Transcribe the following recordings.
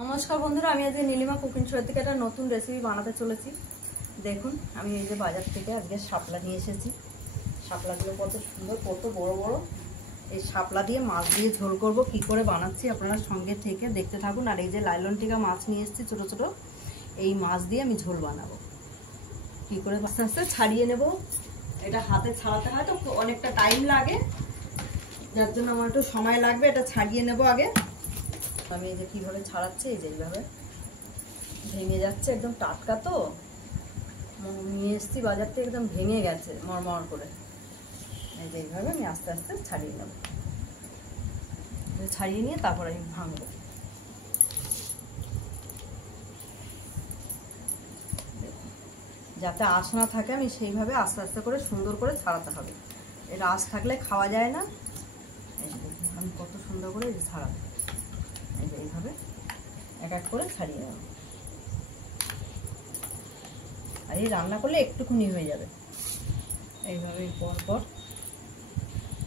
নমস্কার বন্ধুরা, আমি আজকে নীলিমা কুকিং শো থেকে একটা নতুন রেসিপি বানাতে চলেছি। দেখুন, আমি এই যে বাজার থেকে আজকে শাপলা নিয়ে এসেছি। শাপলাগুলো কত সুন্দর, কত বড় বড়। এই শাপলা দিয়ে মাছ দিয়ে ঝোল করব। কি করে বানাচ্ছি আপনারা সঙ্গে থেকে দেখতে থাকুন। আর এই যে লাইলন টিকা মাছ নিয়ে এসেছি ছোটো ছোটো, এই মাছ দিয়ে আমি ঝোল বানাবো। কি করে আস্তে আস্তে ছাড়িয়ে নেব। এটা হাতে ছাড়াতে হয় তো অনেকটা টাইম লাগে, যার জন্য আমার একটু সময় লাগবে। এটা ছাড়িয়ে নেব আগে। আমি এই যে কীভাবে ছাড়াচ্ছি, এই যে এইভাবে ভেঙে যাচ্ছে, একদম টাটকা তো নিয়ে এসছি বাজার থেকে, একদম ভেঙে গেছে মরমর করে। এই যে এইভাবে আমি আস্তে আস্তে ছাড়িয়ে নেব। ছাড়িয়ে নিয়ে তারপর আমি ভাঙবো। যাতে আঁশ না থাকে আমি সেইভাবে আস্তে আস্তে করে সুন্দর করে ছাড়াতে হবে। এর আঁশ থাকলে খাওয়া যায় না। এই যে আমি কত সুন্দর করে এই যে ছাড়াবো। এই যে এইভাবে এক এক করে ছাড়িয়ে নেব। আর এই রান্না করলে একটুখানি হয়ে যাবে। এইভাবে পর পর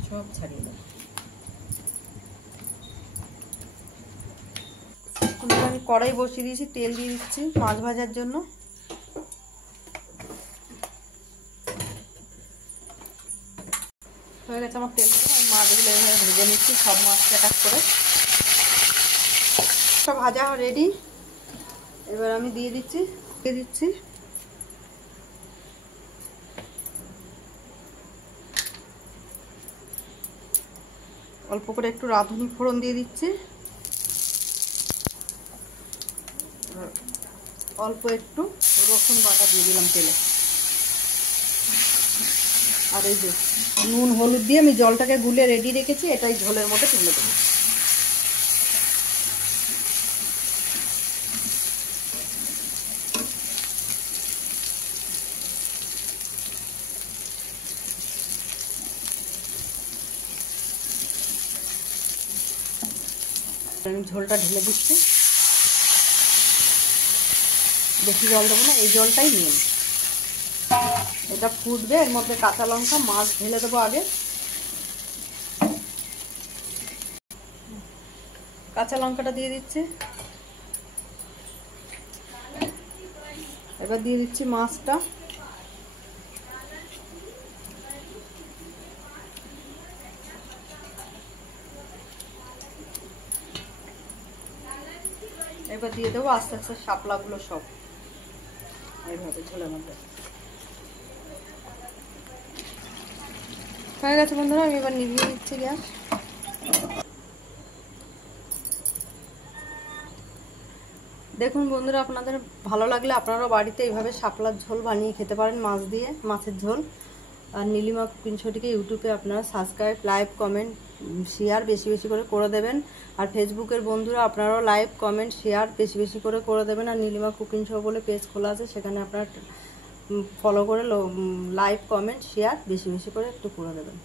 সব ছাড়িয়ে নেব। আমি কড়াই বসিয়ে দিয়েছি, তেল দিয়ে দিচ্ছি মাছ ভাজার জন্য। হয়ে গেছে আমার তেল, আমি মাছগুলো এইভাবে ভেজে নিচ্ছি, সব মাছটা এক এক করে। সব ভাজা রেডি। এবার আমি দিয়ে দিচ্ছি অল্প করে একটু রাঁধুনি ফোড়ন দিয়ে দিচ্ছি। অল্প একটু রসুন বাটা দিয়ে দিলাম তেলে। আর এই যে নুন হলুদ দিয়ে আমি জলটাকে গুলে রেডি রেখেছি, এটাই ঝোলের মধ্যে তুলে দেবো। আমি ঝোলটা ঢেলে দিচ্ছি, বেশি জল দেবো না, এই জলটাই নিয়ে এটা ফুটবে। এর মধ্যে কাঁচা লঙ্কা মাছ ঢেলে দেবো আগে। কাঁচা লঙ্কাটা দিয়ে দিচ্ছি। এবার দিয়ে দিচ্ছি মাছটা। এবার দিয়ে দেবো আস্তে আস্তে শাপলাগুলো সব এইভাবে ঝোলের মধ্যে। হয়ে গেছে বন্ধুরা, আমি এবার নিভিয়ে দিচ্ছি গ্যাস। দেখুন বন্ধুরা, আপনাদের ভালো লাগলে আপনারাও বাড়িতে এইভাবে শাপলার ঝোল বানিয়ে খেতে পারেন, মাছ দিয়ে মাছের ঝোল। আর নীলিমা কুকিং শোটিকে ইউটিউবে আপনারা সাবস্ক্রাইব, লাইক, কমেন্ট, শেয়ার বেশি বেশি করে দেবেন। আর ফেসবুকের বন্ধুরা আপনারাও লাইক, কমেন্ট, শেয়ার বেশি বেশি করে দেবেন। আর নীলিমা কুকিং শো বলে পেজ খোলা আছে, সেখানে আপনারা ফলো করে লাইক, কমেন্ট, শেয়ার বেশি বেশি করে একটু করে দেবেন।